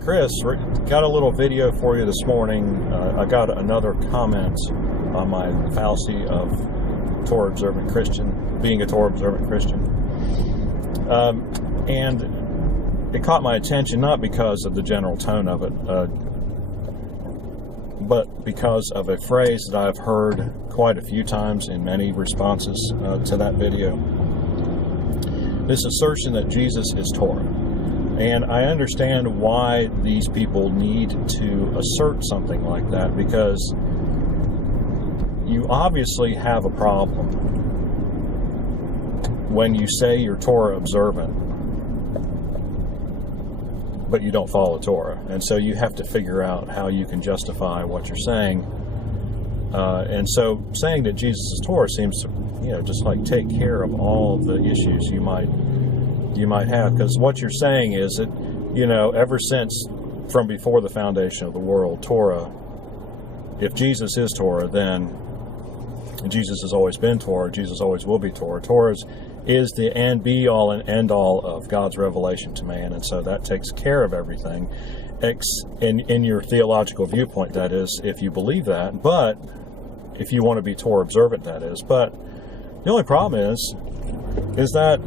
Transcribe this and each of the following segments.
Chris, got a little video for you this morning. I got another comment on my fallacy of Torah Observant Christian, being a Torah Observant Christian. And it caught my attention not because of the general tone of it, but because of a phrase that I've heard quite a few times in many responses to that video. This assertion that Jesus is Torah. And I understand why these people need to assert something like that, because you obviously have a problem when you say you're Torah observant, but you don't follow Torah. And so you have to figure out how you can justify what you're saying. And so saying that Jesus is Torah seems to, just like take care of all the issues you might have, because what you're saying is that, ever since from before the foundation of the world, Torah, if Jesus is Torah, then Jesus has always been Torah, Jesus always will be Torah. Torah is the be all and end all of God's revelation to man, and so that takes care of everything in your theological viewpoint, that is, if you believe that, but if you want to be Torah observant, that is. But the only problem is that,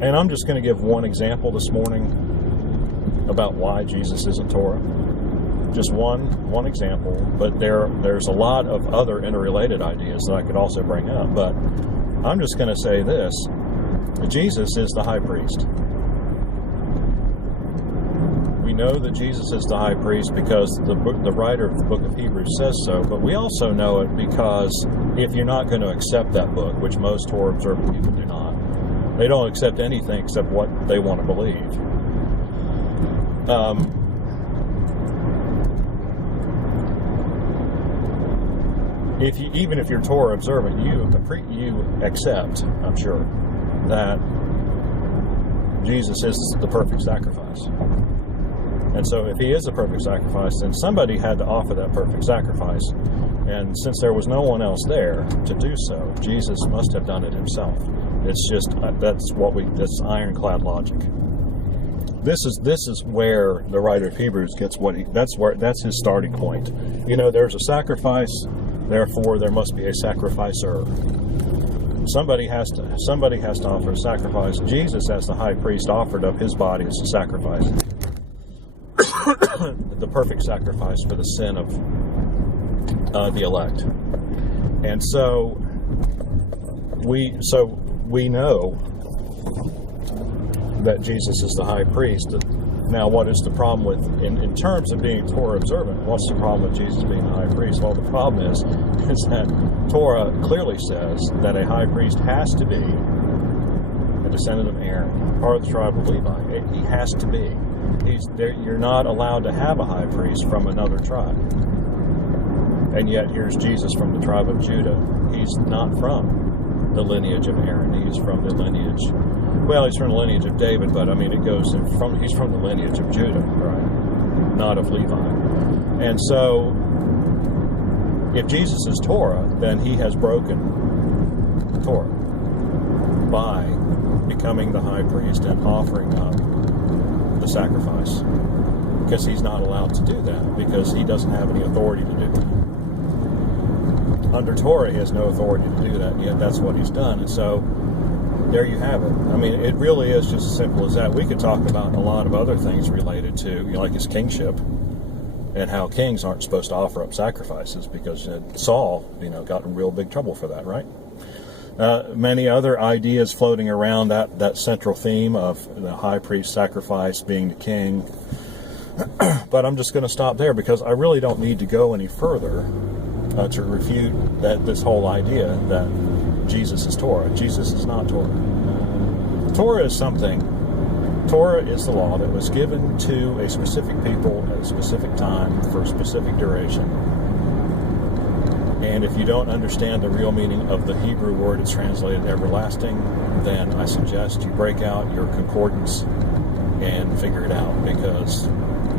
and I'm just going to give one example this morning about why Jesus isn't Torah. Just one example, but there's a lot of other interrelated ideas that I could also bring up. But I'm just going to say this: Jesus is the high priest. We know that Jesus is the high priest because the writer of the book of Hebrews says so, but we also know it because if you're not going to accept that book, which most Torah observant people do not, they don't accept anything except what they want to believe. Even if you're Torah observant, you accept, I'm sure, that Jesus is the perfect sacrifice. And so if he is a perfect sacrifice, then somebody had to offer that perfect sacrifice. And since there was no one else there to do so, Jesus must have done it himself. It's just, that's ironclad logic. This is where the writer of Hebrews gets that's his starting point. There's a sacrifice, therefore there must be a sacrificer. Somebody has to offer a sacrifice. Jesus, as the high priest, offered up his body as a sacrifice. The perfect sacrifice for the sin of the elect. And so we know that Jesus is the high priest. Now, what is the problem with, in terms of being Torah observant, what's the problem with Jesus being the high priest? Well, the problem is that Torah clearly says that a high priest has to be a descendant of Aaron, part of the tribe of Levi. He has to be. You're not allowed to have a high priest from another tribe. And yet here's Jesus from the tribe of Judah. He's not from the lineage of Aaron. He's from the lineage of David, but he's from the lineage of Judah, right? Not of Levi. And so if Jesus is Torah, then he has broken Torah by becoming the high priest and offering up the sacrifice, because he's not allowed to do that, because he doesn't have any authority to do that. Under Torah, he has no authority to do that, and yet that's what he's done. And so there you have it. It really is just as simple as that. We could talk about a lot of other things related to, like his kingship, and how kings aren't supposed to offer up sacrifices, because Saul, got in real big trouble for that, right? Many other ideas floating around that central theme of the high priest sacrifice being the king. But I'm just going to stop there, because I really don't need to go any further to refute this whole idea that Jesus is Torah. Jesus is not Torah. Torah is something. Torah is the law that was given to a specific people at a specific time for a specific duration. And if you don't understand the real meaning of the Hebrew word it's translated everlasting, then I suggest you break out your concordance and figure it out, because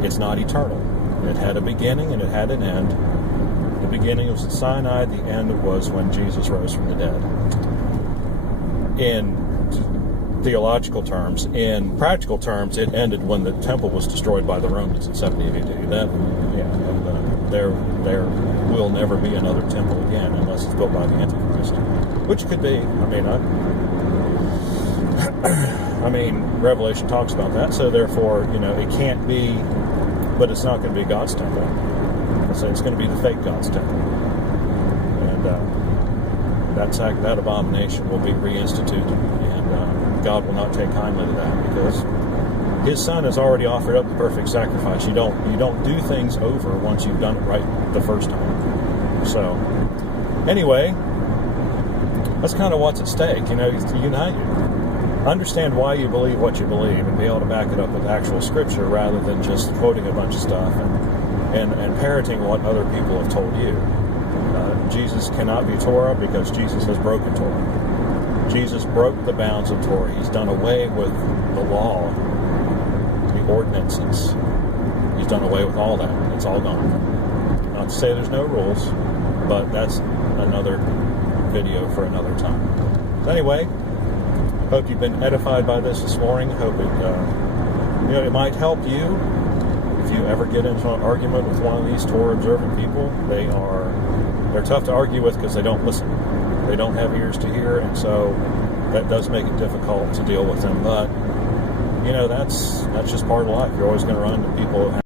it's not eternal. It had a beginning and it had an end. The beginning was at Sinai, the end was when Jesus rose from the dead. theological terms. In practical terms, it ended when the temple was destroyed by the Romans in 70 AD. There will never be another temple again unless it's built by the Antichrist, which could be. I mean, Revelation talks about that. So therefore, it can't be, but it's not going to be God's temple. So it's going to be the fake God's temple, and that abomination will be reinstituted, and God will not take kindly to that, because His Son has already offered up the perfect sacrifice. You don't do things over once you've done it right the first time. So anyway, that's kind of what's at stake. Unite. Understand why you believe what you believe, and be able to back it up with actual scripture rather than just quoting a bunch of stuff and parroting what other people have told you. Jesus cannot be Torah because Jesus has broken Torah. Jesus broke the bounds of Torah. He's done away with the law, the ordinances. He's done away with all that. It's all gone. Not to say there's no rules, but that's another video for another time. So anyway, hope you've been edified by this morning. Hope it might help you if you ever get into an argument with one of these Torah observant people. They're tough to argue with because they don't listen. They don't have ears to hear, and so that does make it difficult to deal with them. But that's just part of life. You're always going to run into people who have